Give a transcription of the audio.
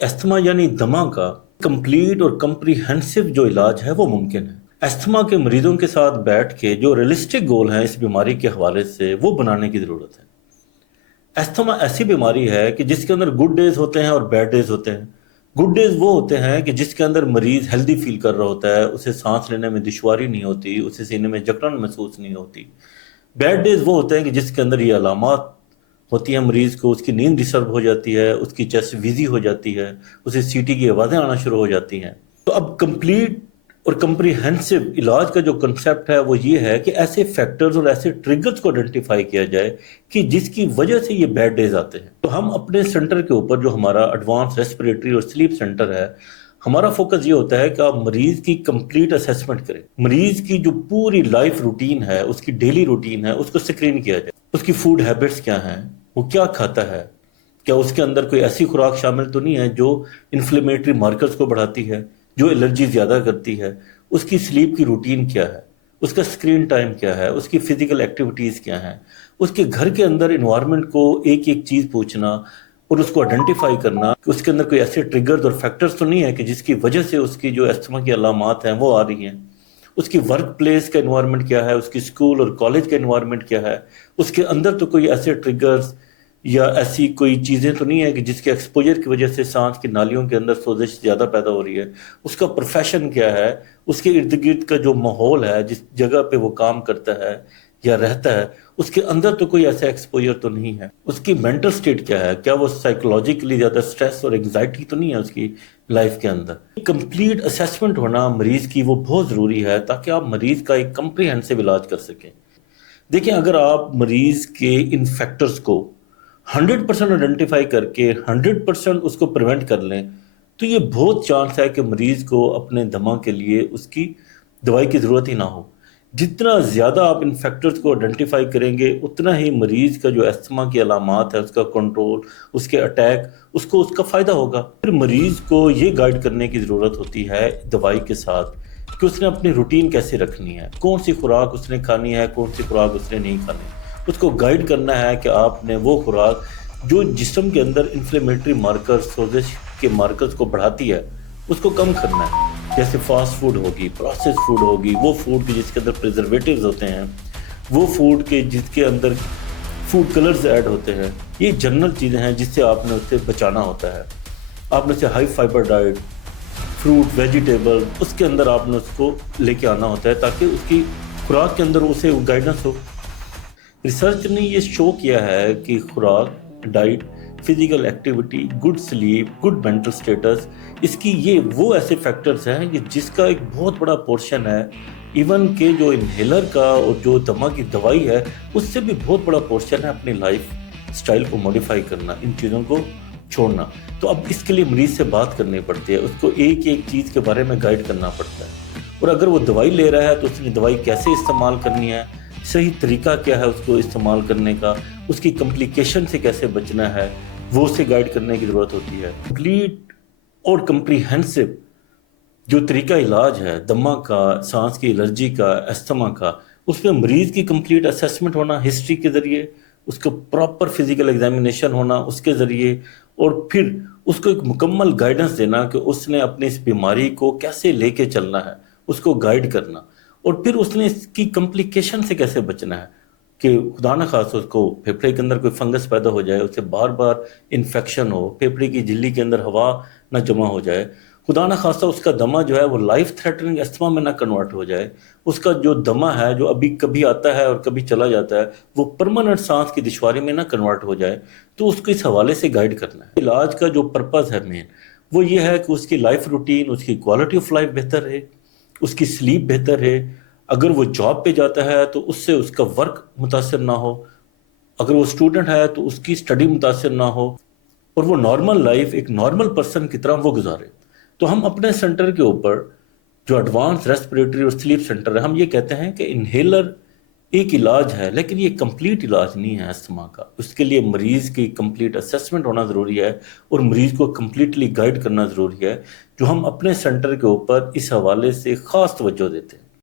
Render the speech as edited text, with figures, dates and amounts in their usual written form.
Asthma यानी दमा का कंप्लीट और कम्प्रीहेंसिव जो इलाज है वो मुमकिन है। एस्थमा के मरीजों के साथ बैठ के जो रियलिस्टिक गोल हैं इस बीमारी के हवाले से वो बनाने की ज़रूरत है। एस्थमा ऐसी बीमारी है कि जिसके अंदर गुड डेज होते हैं और बैड डेज होते हैं। गुड डेज वो होते हैं कि जिसके अंदर मरीज हेल्दी फील कर रहा होता है, उसे सांस लेने में दुश्वारी नहीं होती, उसे सीने में जकड़न महसूस नहीं होती। बैड डेज वो होते हैं कि जिसके अंदर ये अलामात होती हैं मरीज को, उसकी नींद डिस्टर्ब हो जाती है, उसकी चेस्ट विजी हो जाती है, उसे सीटी की आवाज़ें आना शुरू हो जाती हैं। तो अब कंप्लीट और कम्प्रीहेंसिव इलाज का जो कंसेप्ट है वो ये है कि ऐसे फैक्टर्स और ऐसे ट्रिगर्स को आइडेंटिफाई किया जाए कि जिसकी वजह से ये बैड डेज आते हैं। तो हम अपने सेंटर के ऊपर जो हमारा एडवांस रेस्पिरेटरी और स्लीप सेंटर है, हमारा फोकस ये होता है कि आप मरीज की कंप्लीट असेसमेंट करें। मरीज की जो पूरी लाइफ रूटीन है, उसकी डेली रूटीन है, उसको स्क्रीन किया जाए। उसकी फूड हैबिट्स क्या हैं, वो क्या खाता है, क्या उसके अंदर कोई ऐसी खुराक शामिल तो नहीं है जो इन्फ्लेमेटरी मार्कर्स को बढ़ाती है, जो एलर्जी ज़्यादा करती है। उसकी स्लीप की रूटीन क्या है, उसका स्क्रीन टाइम क्या है, उसकी फिजिकल एक्टिविटीज़ क्या हैं। उसके घर के अंदर इन्वायरमेंट को एक एक चीज़ पूछना और उसको आइडेंटिफाई करना कि उसके अंदर कोई ऐसे ट्रिगर्स और फैक्टर्स तो नहीं है कि जिसकी वजह से उसकी जो अस्थमा की अलामात हैं वो आ रही हैं। उसकी वर्क प्लेस का इन्वायरमेंट क्या है, उसकी स्कूल और कॉलेज का इन्वायरमेंट क्या है, उसके अंदर तो कोई ऐसे ट्रिगर्स या ऐसी कोई चीज़ें तो नहीं है कि जिसके एक्सपोजर की वजह से सांस की नालियों के अंदर सोजिश ज़्यादा पैदा हो रही है। उसका प्रोफेशन क्या है, उसके इर्द गिर्द का जो माहौल है, जिस जगह पे वो काम करता है या रहता है, उसके अंदर तो कोई ऐसा एक्सपोजर तो नहीं है। उसकी मेंटल स्टेट क्या है, क्या वो साइकोलॉजिकली ज़्यादा स्ट्रेस और एग्जाइटी तो नहीं है उसकी लाइफ के अंदर। कंप्लीट असेसमेंट होना मरीज की वो बहुत ज़रूरी है ताकि आप मरीज का एक कम्प्रीहेंसिव इलाज कर सकें। देखिए, अगर आप मरीज के इन फैक्टर्स को 100% आइडेंटिफाई करके 100% उसको प्रिवेंट कर लें तो ये बहुत चांस है कि मरीज को अपने दमा के लिए उसकी दवाई की ज़रूरत ही ना हो। जितना ज़्यादा आप इन फैक्टर्स को आइडेंटिफाई करेंगे उतना ही मरीज का जो अस्थमा की अलामात है, उसका कंट्रोल, उसके अटैक, उसको उसका फ़ायदा होगा। फिर मरीज को ये गाइड करने की ज़रूरत होती है दवाई के साथ कि उसने अपनी रूटीन कैसे रखनी है, कौन सी खुराक उसने खानी है, कौन सी खुराक उसने नहीं खानी। उसको गाइड करना है कि आपने वो खुराक जो जिस्म के अंदर इन्फ्लेमेटरी मार्कर्स, सोजिश के मार्कर्स को बढ़ाती है, उसको कम करना है। जैसे फास्ट फूड होगी, प्रोसेस फूड होगी, वो फूड के जिसके अंदर प्रिजर्वेटिव्स होते हैं, वो फूड के जिसके अंदर फूड कलर्स ऐड होते हैं। ये जनरल चीज़ें हैं जिससे आपने उससे बचाना होता है। आपने उसे high fibre diet, fruit, vegetable, उसके अंदर आपने उसको लेके आना होता है ताकि उसकी खुराक के अंदर उसे गाइडेंस हो। रिसर्च ने ये शो किया है कि खुराक, diet, physical activity, good sleep, good mental status, इसकी ये वो ऐसे फैक्टर्स हैं कि जिसका एक बहुत बड़ा पोर्शन है। इवन के जो इनहेलर का और जो दमा की दवाई है उससे भी बहुत बड़ा पोर्शन है अपनी लाइफ स्टाइल को मॉडिफाई करना, इन चीज़ों को छोड़ना। तो अब इसके लिए मरीज से बात करनी पड़ती है, उसको एक एक चीज़ के बारे में गाइड करना पड़ता है। और अगर वो दवाई ले रहा है तो उसने दवाई कैसे इस्तेमाल करनी है, सही तरीका क्या है उसको इस्तेमाल करने का, उसकी कॉम्प्लिकेशन से कैसे बचना है, वो उसे गाइड करने की ज़रूरत होती है। कंप्लीट और कम्प्रीहेंसिव जो तरीका इलाज है दमा का, सांस की एलर्जी का, अस्थमा का, उसमें मरीज़ की कंप्लीट असेसमेंट होना हिस्ट्री के ज़रिए, उसको प्रॉपर फिजिकल एग्जामिनेशन होना उसके ज़रिए, और फिर उसको एक मुकम्मल गाइडेंस देना कि उसने अपनी इस बीमारी को कैसे लेके चलना है, उसको गाइड करना। और फिर उसने इसकी कॉम्प्लिकेशन से कैसे बचना है कि खुदा न खास्ता उसको फेफड़े के अंदर कोई फंगस पैदा हो जाए, उससे बार बार इन्फेक्शन हो, फेफड़े की झिल्ली के अंदर हवा ना जमा हो जाए, खुदा न खास्ता उसका दमा जो है वो लाइफ थ्रेटनिंग अस्थमा में ना कन्वर्ट हो जाए। उसका जो दमा है जो अभी कभी आता है और कभी चला जाता है, वो परमानेंट सांस की दुश्वारी में ना कन्वर्ट हो जाए। तो उसको इस हवाले से गाइड करना है। इलाज का जो पर्पज़ है मेन वो ये है कि उसकी लाइफ रूटीन, उसकी क्वालिटी ऑफ लाइफ बेहतर है, उसकी स्लीप बेहतर है। अगर वो जॉब पे जाता है तो उससे उसका वर्क मुतासर ना हो, अगर वो स्टूडेंट है तो उसकी स्टडी मुतासर ना हो, और वो नॉर्मल लाइफ एक नॉर्मल पर्सन की तरह वो गुजारे। तो हम अपने सेंटर के ऊपर जो एडवांस रेस्पिरेटरी और स्लीप सेंटर है, हम ये कहते हैं कि इनहेलर एक इलाज है लेकिन ये कंप्लीट इलाज नहीं है अस्थमा का। उसके लिए मरीज़ की कंप्लीट असेसमेंट होना ज़रूरी है और मरीज़ को कंप्लीटली गाइड करना ज़रूरी है, जो हम अपने सेंटर के ऊपर इस हवाले से ख़ास तवज्जो देते हैं।